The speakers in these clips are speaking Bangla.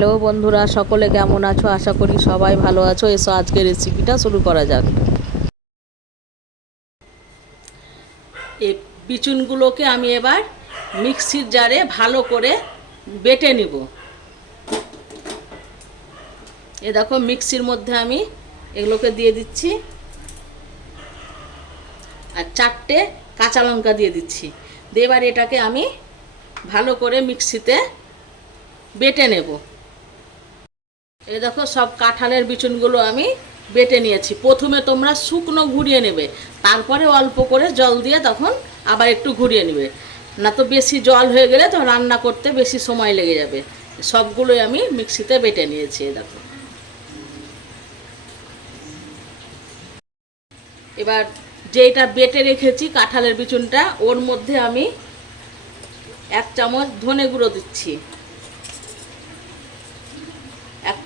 হ্যালো বন্ধুরা, সকলে কেমন আছো? আশা করি সবাই ভালো আছো। এসো আজকে রেসিপিটা শুরু করা যাক। এই বিচুনগুলোকে আমি এবার মিক্সির জারে ভালো করে বেটে নিব। এ দেখো, মিক্সির মধ্যে আমি এগুলোকে দিয়ে দিচ্ছি। আর চারটে কাঁচা লঙ্কা দিয়ে দিচ্ছি। দিয়ে এবার এটাকে আমি ভালো করে মিক্সিতে বেটে নেব। এই দেখো, সব কাঁঠালের বিচুনগুলো আমি বেটে নিয়েছি। প্রথমে তোমরা শুকনো ঘুরিয়ে নেবে, তারপরে অল্প করে জল দিয়ে তখন আবার একটু ঘুরিয়ে নেবে। না তো বেশি জল হয়ে গেলে তো রান্না করতে বেশি সময় লেগে যাবে। সবগুলোই আমি মিক্সিতে বেটে নিয়েছি দেখো। এবার যেটা বেটে রেখেছি কাঁঠালের বিচুনটা, ওর মধ্যে আমি এক চামচ ধনে গুঁড়ো দিচ্ছি।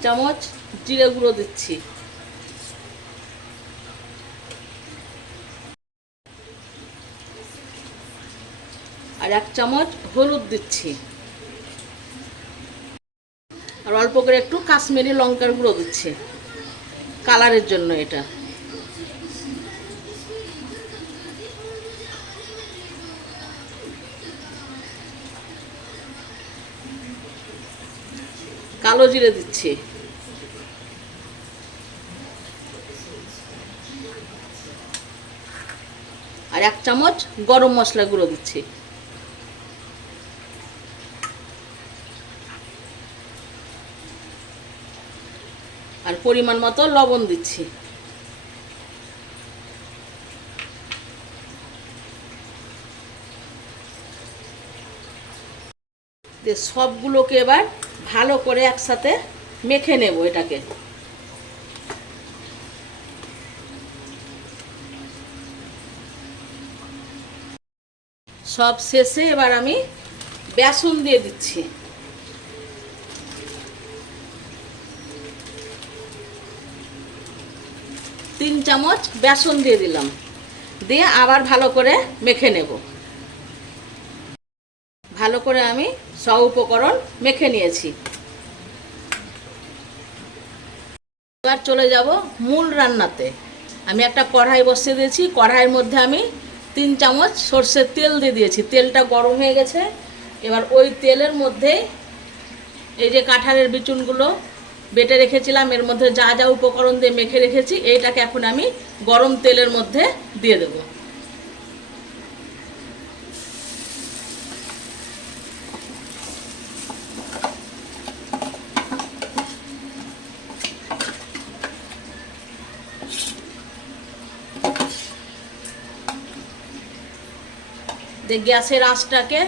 চামচ জিরে গুঁড়ো দিচ্ছি। আর এক চামচ হলুদ দিচ্ছি। আর অল্প করে একটু কাশ্মীরি লঙ্কার গুঁড়ো দিচ্ছি। কালারের জন্য এটা। কালো জিরে দিচ্ছি। এক চামচ গরম মশলা গুঁড়ো দিচ্ছি। আর পরিমাণ মতো লবণ দিচ্ছি। সবগুলোকে এবার ভালো করে একসাথে মেখে নেব এটাকে। সব শেষে এবার আমি বেসন দিয়ে দিচ্ছি। তিন চামচ বেসন দিয়ে দিলাম। দিয়ে আবার ভালো করে মেখে নেব। ভালো করে আমি সব উপকরণ মেখে নিয়েছি। এবার চলে যাব মূল রান্নাতে। আমি একটা কড়াই বসিয়ে দিয়েছি। কড়াইয়ের মধ্যে আমি তিন চামচ সর্ষের তেল দিয়ে দিয়েছি। তেলটা গরম হয়ে গেছে। এবার ওই তেলের মধ্যে এই যে কাঁঠালের বিচুনগুলো বেটে রেখেছিলাম, এর মধ্যে যা যা উপকরণ দিয়ে মেখে রেখেছি, এইটাকে এখন আমি গরম তেলের মধ্যে দিয়ে দেবো। দিয়ে গ্যাসের আঁচটাকে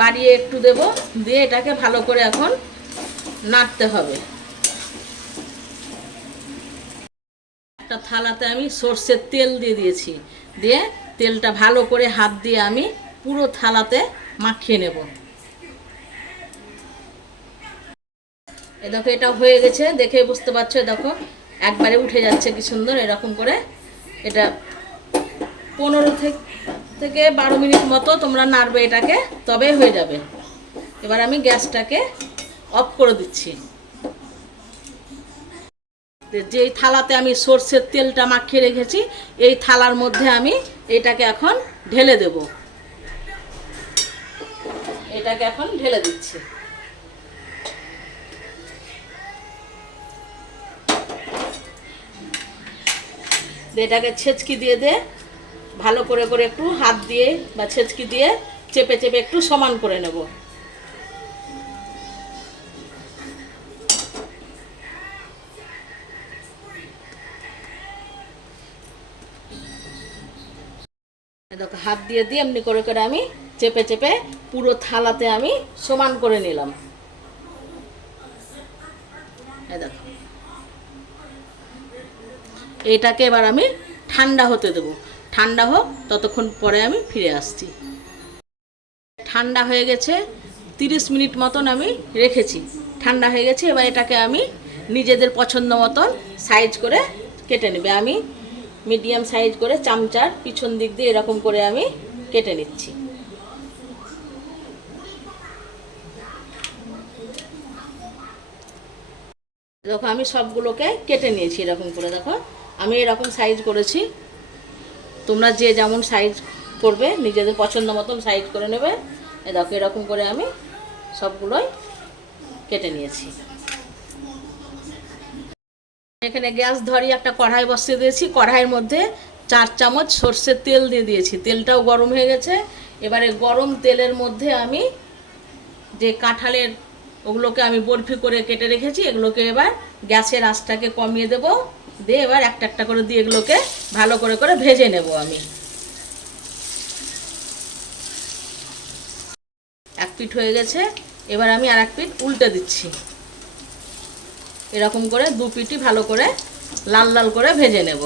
বাড়িয়ে একটু দেব, দিয়ে এটাকে ভালো করে এখন নাড়তে হবে। একটা থালাতে আমি সর্ষের তেল দিয়ে দিয়েছি, দিয়ে তেলটা ভালো করে হাত দিয়ে আমি পুরো থালাতে মাখিয়ে নেব। এ দেখো, এটা হয়ে গেছে, দেখে বুঝতে পারছ? দেখো, একবারে উঠে যাচ্ছে কি সুন্দর, এরকম করে এটা পনেরো থেকে থেকে বারো মিনিট মতো তোমরা নাড়বে এটাকে, তবে হয়ে যাবে। এবার আমি গ্যাসটাকে অফ করে দিচ্ছি। যেই থালাতে আমি সর্ষের তেলটা মাখিয়ে রেখেছি, এই থালার মধ্যে আমি এটাকে এখন ঢেলে দেব। এটাকে এখন ঢেলে দিচ্ছি। এটাকে ছেচকি দিয়ে দে ভালো করে করে একটু হাত দিয়ে বা ছেঁচকি দিয়ে চেপে চেপে একটু সমান করে নেব। দেখো, হাত দিয়ে দিয়ে এমনি করে করে আমি চেপে চেপে পুরো থালাতে আমি সমান করে নিলাম। দেখো। এইটাকে এবার আমি ঠান্ডা হতে দেবো। ঠান্ডা হোক, ততক্ষণ পরে আমি ফিরে আসছি। ঠান্ডা হয়ে গেছে, তিরিশ মিনিট মতন আমি রেখেছি। ঠান্ডা হয়ে গেছে, এবার এটাকে আমি নিজেদের পছন্দ মতন সাইজ করে কেটে নেবে। আমি মিডিয়াম সাইজ করে চামচার পিছন দিক দিয়ে এরকম করে আমি কেটে নিচ্ছি। দেখো, আমি সবগুলোকে কেটে নিয়েছি এরকম করে। দেখো, আমি এরকম সাইজ করেছি। তোমরা যে যেমন সাইজ করবে, নিজেদের পছন্দ মতন সাইজ করে নেবে। এ দেখো, এরকম করে আমি সবগুলোই কেটে নিয়েছি। এখানে গ্যাস ধরি, একটা কড়াই বসিয়ে দিয়েছি। কড়াইয়ের মধ্যে চার চামচ সর্ষের তেল দিয়ে দিয়েছি। তেলটাও গরম হয়ে গেছে। এবারে গরম তেলের মধ্যে আমি যে কাঁঠালের, ওগুলোকে আমি বরফি করে কেটে রেখেছি, এগুলোকে এবার গ্যাসের আঁচটাকে কমিয়ে দেব। দিয়ে এবার একটা একটা করে দিয়ে এগুলোকে ভালো করে করে ভেজে নেব আমি। এক পিঠ হয়ে গেছে, এবার আমি আর এক পিঠ উল্টে দিচ্ছি। এরকম করে দু পিঠই ভালো করে লাল লাল করে ভেজে নেব।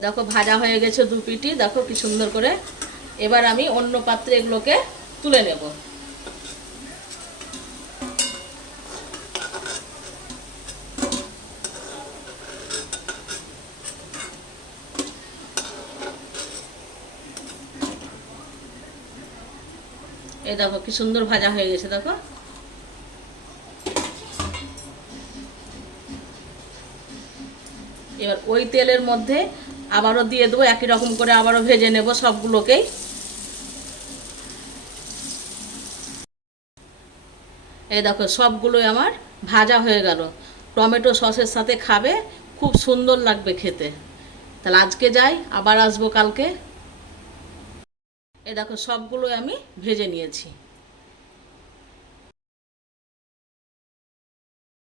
দেখো, ভাজা হয়ে গেছে দু পিঠই, দেখো কি সুন্দর করে। এবার আমি অন্য পাত্রে এগুলোকে তুলে নেব। এই দেখো, কি সুন্দর ভাজা হয়ে গেছে, দেখো। এবার ওই তেলের মধ্যে আবারও দিয়ে দেবো, একই রকম করে আবারও ভেজে নেব সবগুলোকেই। এই দেখো, সবগুলোই আমার ভাজা হয়ে গেল। টমেটো সসের সাথে খাবে, খুব সুন্দর লাগবে খেতে। তাহলে আজকে যাই, আবার আসব কালকে। এই দেখো সবগুলোই আমি ভেজে নিয়েছি।